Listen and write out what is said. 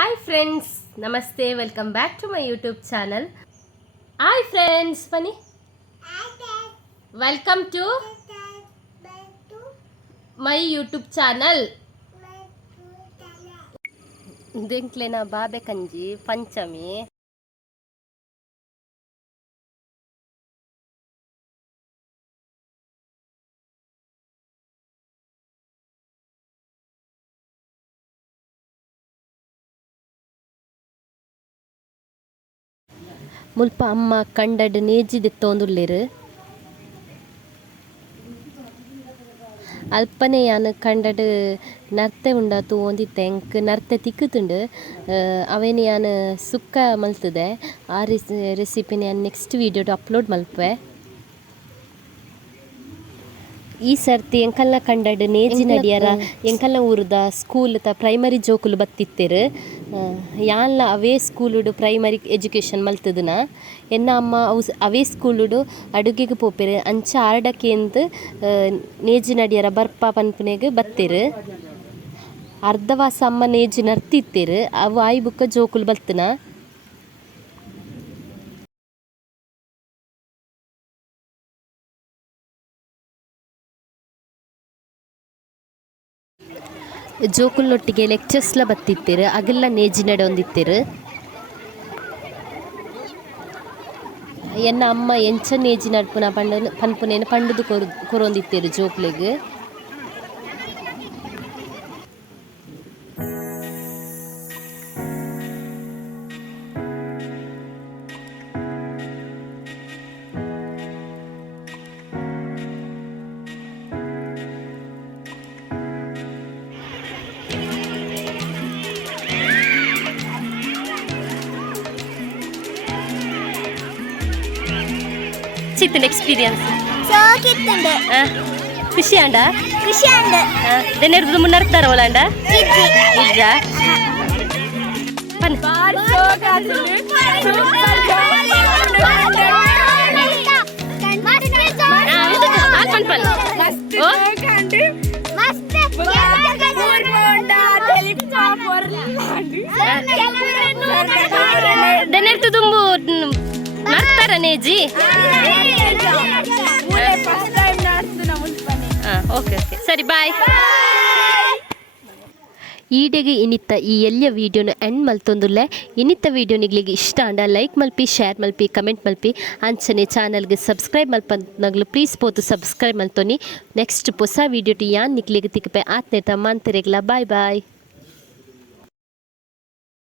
Hi friends, Namaste, welcome back to my YouTube channel. Hi friends, Funny. Welcome to my YouTube channel. enklena babe kanji panchami. ಮುಲ್ಪ ಅಮ್ಮ ಕಂಡಡ್ ನೇಜಿದೆ ತೋಂದುಲ್ಲೆರ್ ಅಲ್ಪನೆ ಯಾನ್ ಕಂಡಡ್ ನರ್ತೆ ಉಂಡ ತೂಂದಿತ್ತೆ ಎಂಕ್ ನರ್ತೆ ತಿಕ್ಕುತುಂಡು ಅವೇನು ಯಾನ್ ಸುಕ್ಕ ಮಲ್ತದೆ ಆ ರೆಸಿಪಿನ ಯಾನ್ ನೆಕ್ಸ್ಟ್ ವೀಡಿಯೋಡು ಅಪ್ಲೋಡ್ ಮಲ್ಪೆ. ಈ ಸರ್ತಿ ಎಂಕಲ್ನ ಕಂಡಡ್ ನೇಜಿ ನಡಿಯರ ಎಂಕಲ್ನ ಊರುದ ಸ್ಕೂಲ್ ಪ್ರೈಮರಿ ಜೋಕುಲು ಬತ್ತಿತ್ತೆರ್. ಯಾನ್ಲ ಅವೇ ಸ್ಕೂಲುಡು ಪ್ರೈಮರಿ ಎಜುಕೇಷನ್ ಮಲ್ತದನ ಎನ್ನ ಅಮ್ಮ ಅವೇ ಸ್ಕೂಲುಡು ಅಡುಗೆಗೆ ಪೋಪೆರ್ ಅಂಚ ಆರ್ಡಕ್ಕೆಂದ್ ನೇಜಿ ನಡಿಯರ ಬರ್ಪ ಪನ್ಪುನೆಗ್ ಬತ್ತೆರ್. ಅರ್ಧವಾಸ ಅಮ್ಮ ನೇಜಿ ನರ್ತಿತ್ತೆರ್ ಅವು ಆಯ್ ಬುಕ್ಕ ಜೋಕುಲು ಬಲ್ತನ. ಜೋಕುಲ್ನೊಟ್ಟಿಗೆ ಲೆಕ್ಚರ್ಸ್ಲ ಬತ್ತಿತ್ತೆರ್ ಅಗಲ್ಲ ನೇಜಿ ನಡೊಂದಿತ್ತೆರ್. ಎನ್ನ ಅಮ್ಮ ಎಂಚ ನೇಜಿ ನಡ್ಪುನ ಪನ್ಪುನೇನು ಪಂಡುದು ಕೊರೊಂದಿತ್ತೆರ್ ಜೋಕ್ಲೆಗ್. ചിത്തിന്റെ എക്സ്പീരിയൻസ് സോക്കിട്ടുണ്ട് ಖುಷಿಯಾಂಡ ಖುಷಿಯಾಂಡ ದೆನೆರ್ದು ಮುನ್ನರ್ತಾರ ಓಲಾಂಡ ಇಜ್ಜ ಪನ್ ದೆನೆರ್ದು ತುಂಬು ನರ್ತಾರ ನೇಜಿ ಓಕೆ ಸರಿ ಬಾಯ್. ಈಡೆಗೆ ಇನ್ನಿತ್ತ ಈ ಎಲ್ಲ ವೀಡಿಯೋನ ಎಂಡ್ ಮಲ್ತೊಂದುಲ್ಲೆ. ಇನ್ನಿತ್ತ ವೀಡಿಯೋ ನಿಗ್ಲಿಗೆ ಇಷ್ಟ ಅಂಡ ಲೈಕ್ ಮಲ್ಪಿ ಶೇರ್ ಮಲ್ಪಿ ಕಮೆಂಟ್ ಮಲ್ಪಿ ಅಂಚನೆ ಚಾನಲ್ಗೆ ಸಬ್ಸ್ಕ್ರೈಬ್ ಮಲ್ಪನಗ್ಲು ಪ್ಲೀಸ್ ಪೋತು ಸಬ್ಸ್ಕ್ರೈಬ್ ಮಲ್ತೊನಿ. ನೆಕ್ಸ್ಟ್ ಹೊಸ ವೀಡಿಯೋ ಯಾನ್ ನಿಕ್ಲಿಗೆ ತಿಕ್ಕಪೆ ಆತ್ನೇತ ಮಾಂತೆರೆಗ್ಲ ಬಾಯ್ ಬಾಯ್.